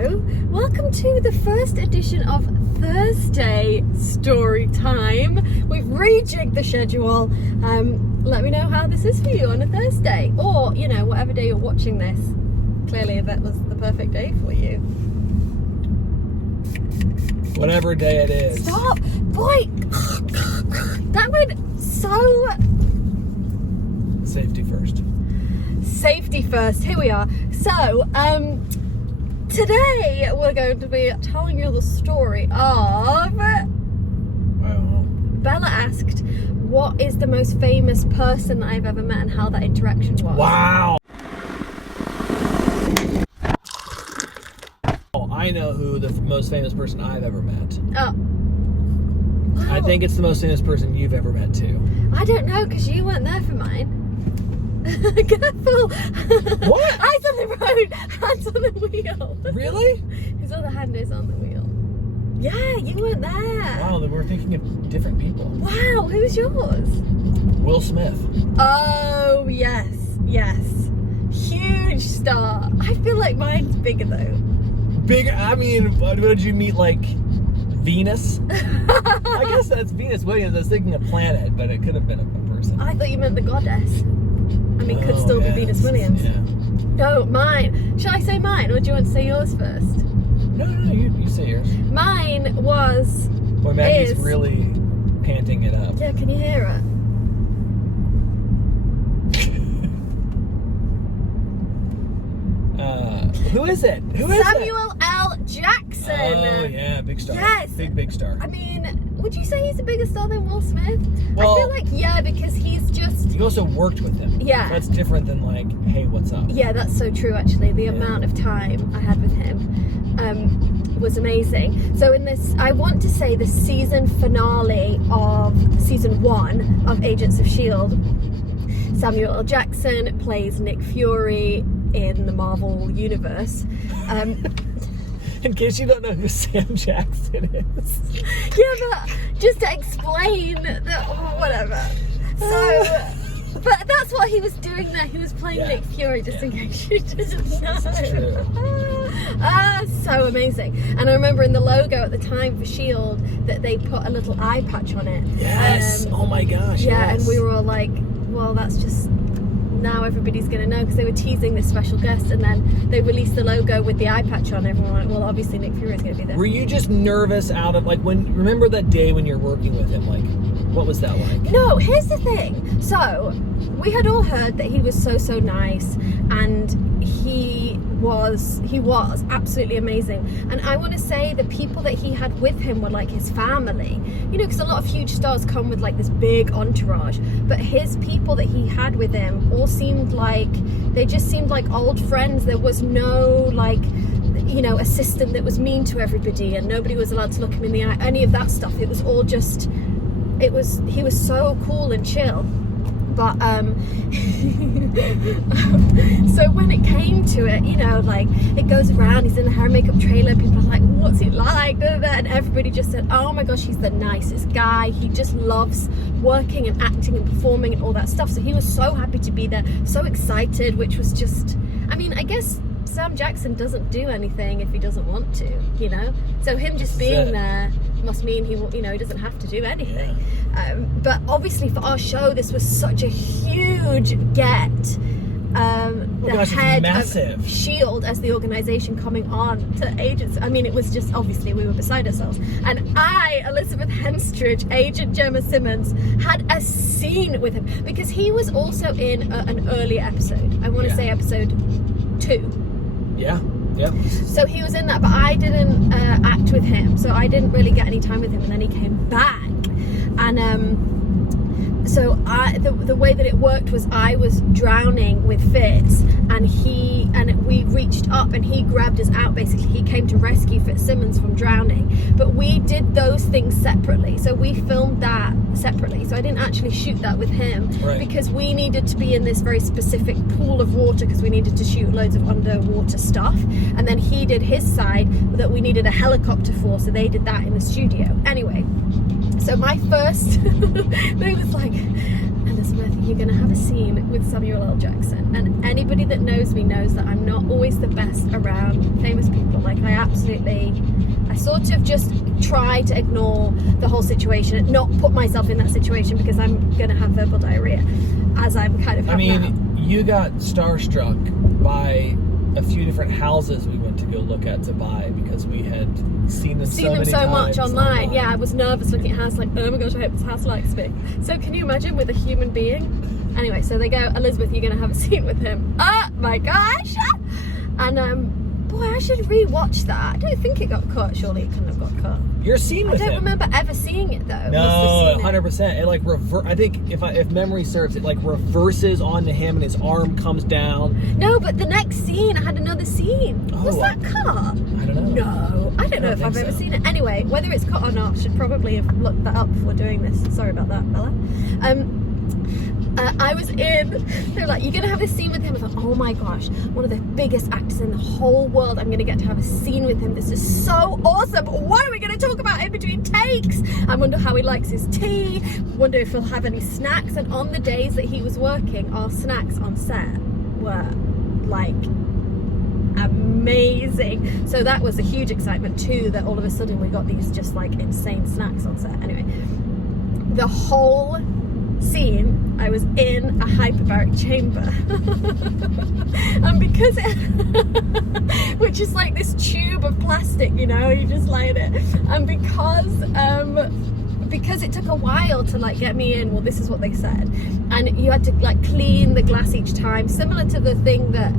Hello, welcome to the first edition of Thursday Story Time. We've rejigged the schedule. Let me know how this is for you on a Thursday, or you know, whatever day you're watching this. Clearly that was the perfect day for you. Whatever day it is. Stop! Boy! That went so... Safety first. Safety first. Here we are. So, today we're going to be telling you the story of... Bella asked, what is the most famous person that I've ever met and how that interaction was? Wow! I know who the most famous person I've ever met. Oh. Wow. I think it's the most famous person you've ever met too. I don't know, because you weren't there for mine. Careful! What? Eyes on the road, hands on the wheel. Really? His other hand is on the wheel. Yeah, you weren't there. Wow, then we're thinking of different people. Wow, who's yours? Will Smith. Oh, yes. Huge star. I feel like mine's bigger though. Bigger? I mean, what did you meet, like, Venus? I guess that's Venus Williams. I was thinking a planet, but it could have been a person. I thought you meant the goddess. I mean, could still be Venus Williams. Yeah. No, mine. Shall I say mine, or do you want to say yours first? No, you say yours. Mine was... Boy, Maggie's really panting it up. Yeah, can you hear it? Who is it? Who is Samuel L. Jackson. Oh, yeah, big star. Yes. Big star. I mean, would you say he's a bigger star than Will Smith? Well, I feel like, yeah, because he's just... You also worked with him. Yeah. That's different than like, hey, what's up? Yeah, that's so true, actually. The amount of time I had with him was amazing. So in this, I want to say the season finale of season 1 of Agents of S.H.I.E.L.D., Samuel L. Jackson plays Nick Fury in the Marvel universe. In case you don't know who Sam Jackson is. Yeah, but just to explain that, whatever. So, but that's what he was doing there. He was playing Nick Fury, just in case you didn't know. So amazing. And I remember in the logo at the time for S.H.I.E.L.D. that they put a little eye patch on it. Yes. Oh my gosh. Yeah, yes. and we were all like, well, that's just... now everybody's going to know, because they were teasing this special guest, and then they released the logo with the eye patch on. Everyone went, well, obviously Nick Fury is going to be there. Were you just nervous out of, like, remember that day when you're working with him, like, what was that like? No, here's the thing. So, we had all heard that he was so nice, and he was absolutely amazing. And I want to say the people that he had with him were like his family, you know, because a lot of huge stars come with like this big entourage, but his people that he had with him all seemed like, they just seemed like old friends. There was no like, you know, assistant that was mean to everybody, and nobody was allowed to look him in the eye, any of that stuff. It was all just, he was so cool and chill. But so when it came to it, you know, like, it goes around, he's in the hair and makeup trailer, people are like, what's he like? And everybody just said, oh my gosh, he's the nicest guy. He just loves working and acting and performing and all that stuff. So he was so happy to be there, so excited, which was just, I mean, I guess Sam Jackson doesn't do anything if he doesn't want to, you know? So him just being there must mean he, you know, he doesn't have to do anything. But obviously for our show, this was such a huge get. The head of S.H.I.E.L.D. as the organisation coming on to Agents. I mean, it was just, obviously we were beside ourselves. And I, Elizabeth Henstridge, Agent Gemma Simmons, had a scene with him, because he was also in an earlier episode. I want to say episode 2. Yeah. So he was in that, but I didn't act with him, so I didn't really get any time with him. And then he came back, and so the way that it worked was I was drowning with Fitz, and we reached up and he grabbed us out. Basically, he came to rescue Fitzsimmons from drowning, but we did those things separately. So we filmed that separately. So I didn't actually shoot that with him, because we needed to be in this very specific pool of water, because we needed to shoot loads of underwater stuff. And then he did his side that we needed a helicopter for, so they did that in the studio. Anyway, so my first, they was like, Elizabeth, you're going to have a scene with Samuel L. Jackson. And anybody that knows me knows that I'm not always the best around famous people. Like, I sort of just try to ignore the whole situation, not put myself in that situation, because I'm going to have verbal diarrhea, as I'm kind of have now. You got starstruck by a few different houses we went to go look at to buy because we had seen them so much online. Yeah, I was nervous looking at a house, like, oh my gosh, I hope this house likes me. So can you imagine with a human being? Anyway, so they go, Elizabeth, you're going to have a scene with him. Oh my gosh! And boy, I should re-watch that. I don't think it got cut. Surely it couldn't have got cut. Your scene with him. I don't remember ever seeing it though. No, 100%. It like I think if memory serves, it like reverses onto him and his arm comes down. No, but the next scene, I had another scene. Was that cut? I don't know. No, I don't know if I've ever seen it. Anyway, whether it's cut or not, I should probably have looked that up before doing this. Sorry about that, Bella. I was in, they're like, you're going to have a scene with him. I thought, oh my gosh, one of the biggest actors in the whole world. I'm going to get to have a scene with him. This is so awesome. What are we going to talk about in between takes? I wonder how he likes his tea. Wonder if he'll have any snacks. And on the days that he was working, our snacks on set were like amazing. So that was a huge excitement too, that all of a sudden we got these just like insane snacks on set. Anyway, the whole scene, I was in a hyperbaric chamber. And because it which is like this tube of plastic, you know, you just lay in it, and because it took a while to like get me in, well, this is what they said, and you had to like clean the glass each time, similar to the thing that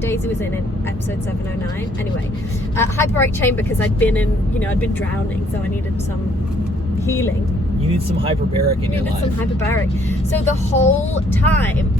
Daisy was in episode 709. Anyway, hyperbaric chamber, because I'd been drowning, so I needed some healing. You need some hyperbaric in your life. Some hyperbaric. So the whole time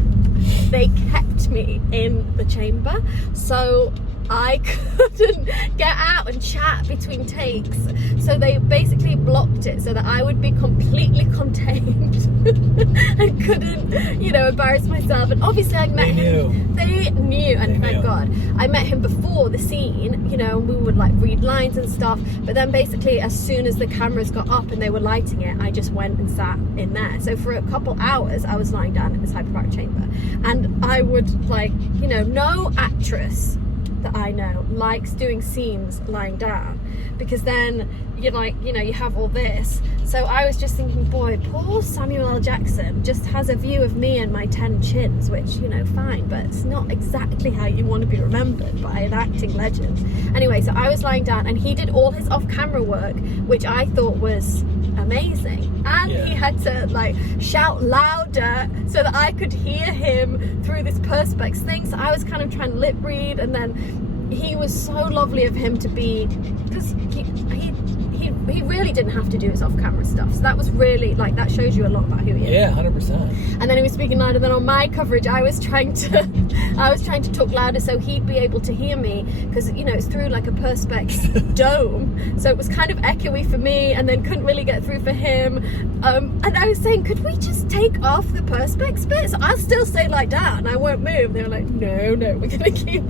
they kept me in the chamber, so I couldn't get out and chat between takes. So they basically blocked it so that I would be completely contained and couldn't, embarrass myself. And obviously I met him. They knew, and thank God. I met him before the scene, and we would like read lines and stuff. But then basically as soon as the cameras got up and they were lighting it, I just went and sat in there. So for a couple hours I was lying down in this hyperbaric chamber. And I would no actress that I know likes doing scenes lying down, because then you have all this. So I was just thinking, boy, poor Samuel L. Jackson just has a view of me and my 10 chins, which, fine, but it's not exactly how you want to be remembered by an acting legend. Anyway, so I was lying down and he did all his off-camera work, which I thought was amazing. And he had to like shout louder so that I could hear him through this perspex thing. So I was kind of trying to lip read, and then he was so lovely of him to be, because he really didn't have to do his off-camera stuff. So that was really that shows you a lot about who he is. Yeah, 100%. And then he was speaking louder. Then on my coverage, I was trying to talk louder so he'd be able to hear me, because it's through like a perspex dome, so it was kind of echoey for me, and then couldn't really get through for him. And I was saying, could we just take off the perspex bit? So I'll still stay like that and I won't move. They were like, no, we're gonna keep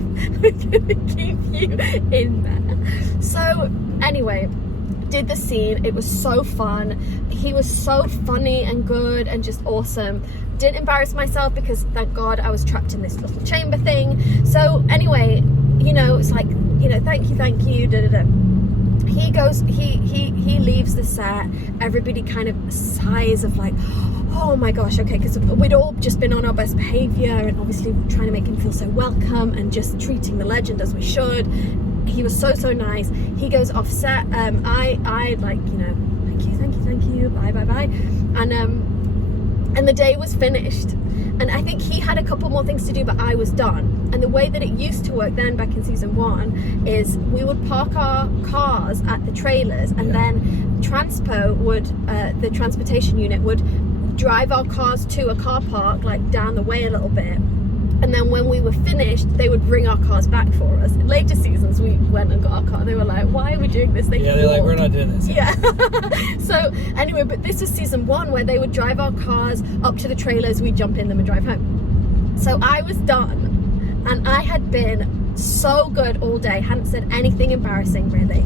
you in there. So anyway, did the scene. It was so fun. He was so funny and good and just awesome. Didn't embarrass myself because thank God I was trapped in this little chamber thing. So anyway, it's like, thank you, He goes, he leaves the set. Everybody kind of sighs of like, oh my gosh, okay, because we'd all just been on our best behavior and obviously trying to make him feel so welcome and just treating the legend as we should. He was so nice. He goes off set. I like, thank you, bye. And the day was finished. And I think he had a couple more things to do, but I was done. And the way that it used to work then back in season 1 is we would park our cars at the trailers, and then the transportation unit would drive our cars to a car park like down the way a little bit. And then when we were finished, they would bring our cars back for us. In later seasons, we went and got our car. They were like, why are we doing this? They're like, we're not doing this. Yeah. So anyway, but this was season 1 where they would drive our cars up to the trailers, we'd jump in them and drive home. So I was done, and I had been so good all day. Hadn't said anything embarrassing, really.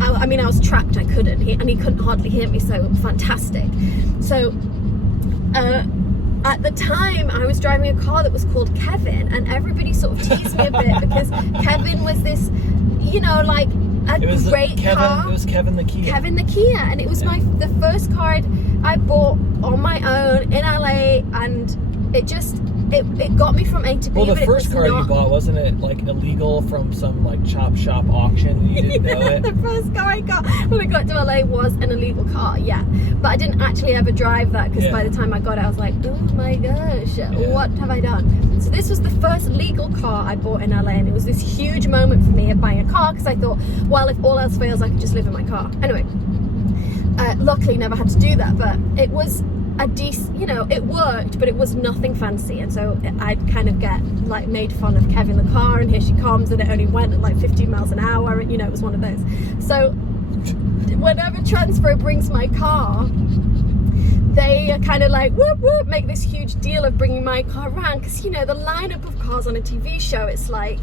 I mean, I was trapped. I couldn't. He couldn't hardly hear me, so fantastic. So At the time, I was driving a car that was called Kevin, and everybody sort of teased me a bit because Kevin was this, you know, like a great car. It was Kevin the Kia. Kevin the Kia, and it was the first car I bought on my own in LA, and it got me from A to B. Well, the first car you bought, wasn't it like illegal from some like chop shop auction and you didn't know it? The first car I got when I got to LA was an illegal car, yeah. But I didn't actually ever drive that because by the time I got it, I was like, oh my gosh, what have I done? So this was the first legal car I bought in LA, and it was this huge moment for me of buying a car because I thought, well, if all else fails, I could just live in my car. Anyway, luckily never had to do that, but it was a decent, you know, it worked, but it was nothing fancy, and so I'd kind of get like made fun of Kevin the car, and here she comes, and it only went at like 15 miles an hour, and you know, it was one of those. So whenever Transfro brings my car, they kind of like whoop whoop make this huge deal of bringing my car around, because you know the lineup of cars on a TV show, it's like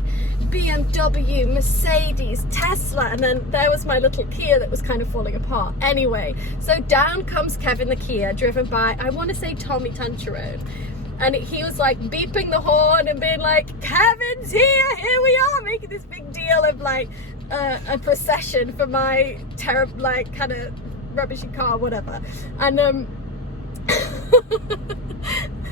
BMW, Mercedes, Tesla, and then there was my little Kia that was kind of falling apart. Anyway, so down comes Kevin the Kia, driven by, I want to say, Tommy Tancherone, and he was like beeping the horn and being like, Kevin's here we are, making this big deal of like a procession for my terrible, like, kind of rubbishy car, whatever. And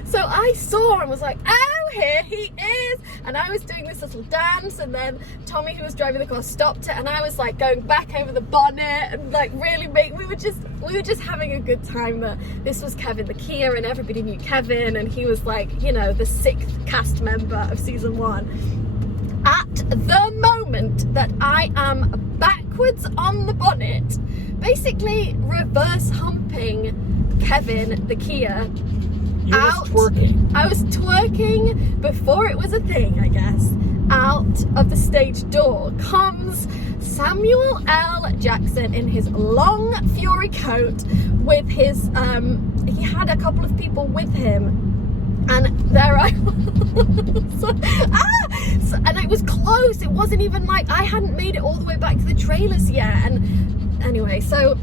so I saw and was like, oh, here he is, and I was doing this little dance, and then Tommy, who was driving the car, stopped it, and I was like going back over the bonnet and like really we were just having a good time. That this was Kevin the Kia, and everybody knew Kevin, and he was like, you know, the 6th cast member of season 1. At the moment that I am backwards on the bonnet, basically reverse humping Kevin the Kia, I was twerking before it was a thing, I guess. Out of the stage door comes Samuel L. Jackson in his long fury coat with his he had a couple of people with him, and there I was. And it was close, it wasn't even like I hadn't made it all the way back to the trailers yet. And anyway, so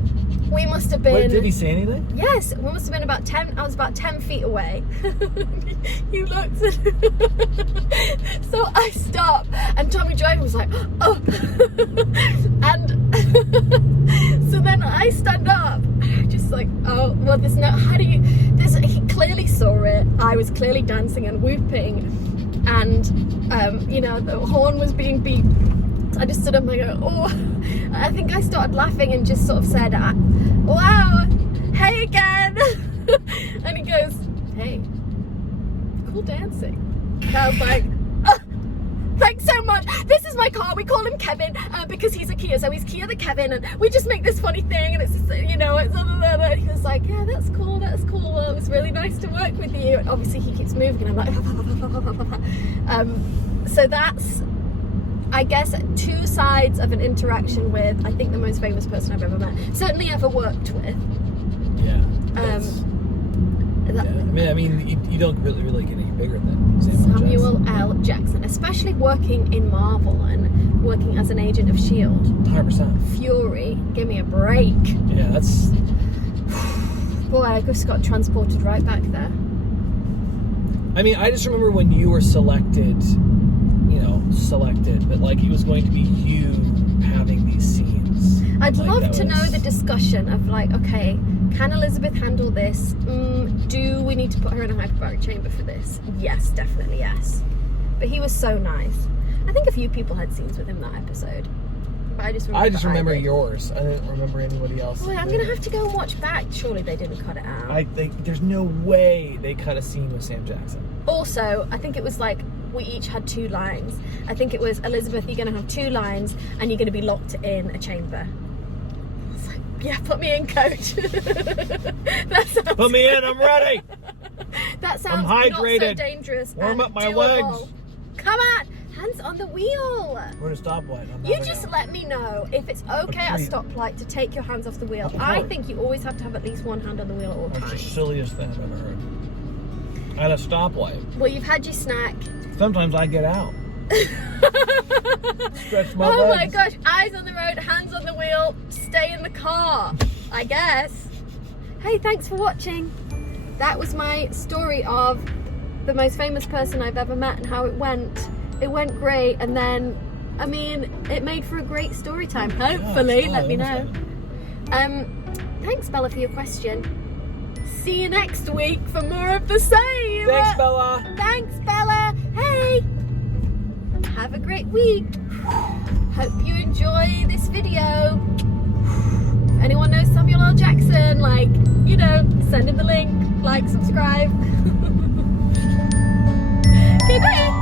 we must have been... Wait, did he say anything? Yes, we must have been about 10, I was about 10 feet away. You looked. So I stopped, and Tommy Driver was like, oh. And so then I stand up, just like, oh, well, there's no, how do you, he clearly saw it. I was clearly dancing and whooping, and, you know, the horn was being beeped. I just stood up and I go, oh, I think I started laughing and just sort of said, wow, hey again. And he goes, hey, cool dancing. And I was like, oh, thanks so much. This is my car. We call him Kevin because he's a Kia, so he's Kia the Kevin, and we just make this funny thing, and it's just, you know, it's and he was like, yeah, that's cool, well, it was really nice to work with you. And obviously he keeps moving, and I'm like, so that's, I guess, 2 sides of an interaction with, I think, the most famous person I've ever met. Certainly ever worked with. Yeah. I mean, you don't really get any bigger than Samuel L. Jackson, especially working in Marvel and working as an agent of S.H.I.E.L.D. 100%. Fury, give me a break. Yeah, that's... Boy, I just got transported right back there. I mean, I just remember when you were selected, but like it was going to be you having these scenes. I'd love to know the discussion of like, okay, can Elizabeth handle this? Do we need to put her in a hyperbaric chamber for this? Yes, definitely yes. But he was so nice. I think a few people had scenes with him that episode. But I just remember yours. I didn't remember anybody else. Boy, I'm going to have to go and watch back. Surely they didn't cut it out. There's no way they cut a scene with Sam Jackson. Also, I think it was like, we each had 2 lines. I think it was, Elizabeth, you're going to have 2 lines and you're going to be locked in a chamber. I was like, yeah, put me in, coach. Put me in, I'm ready. That sounds I'm hydrated. Not so dangerous. Warm up my doable. legs. Come on, hands on the wheel. We're at a stoplight. You just let me know if it's okay at a stoplight to take your hands off the wheel. I think you always have to have at least one hand on the wheel at all times. That's the silliest thing I've ever heard. At a stoplight. Well, you've had your snack. Sometimes I get out. Stretch my legs. My gosh, eyes on the road, hands on the wheel, stay in the car, I guess. Hey, thanks for watching. that was my story of the most famous person I've ever met and how it went. It went great, and then, I mean, it made for a great story time. Hopefully, let me know. Thanks, Bella, for your question. See you next week for more of the same. Thanks, Bella. Thanks, Bella. Hey, have a great week. Hope you enjoy this video. If anyone knows Samuel L. Jackson, like, you know, send him the link, like, subscribe. Okay, bye.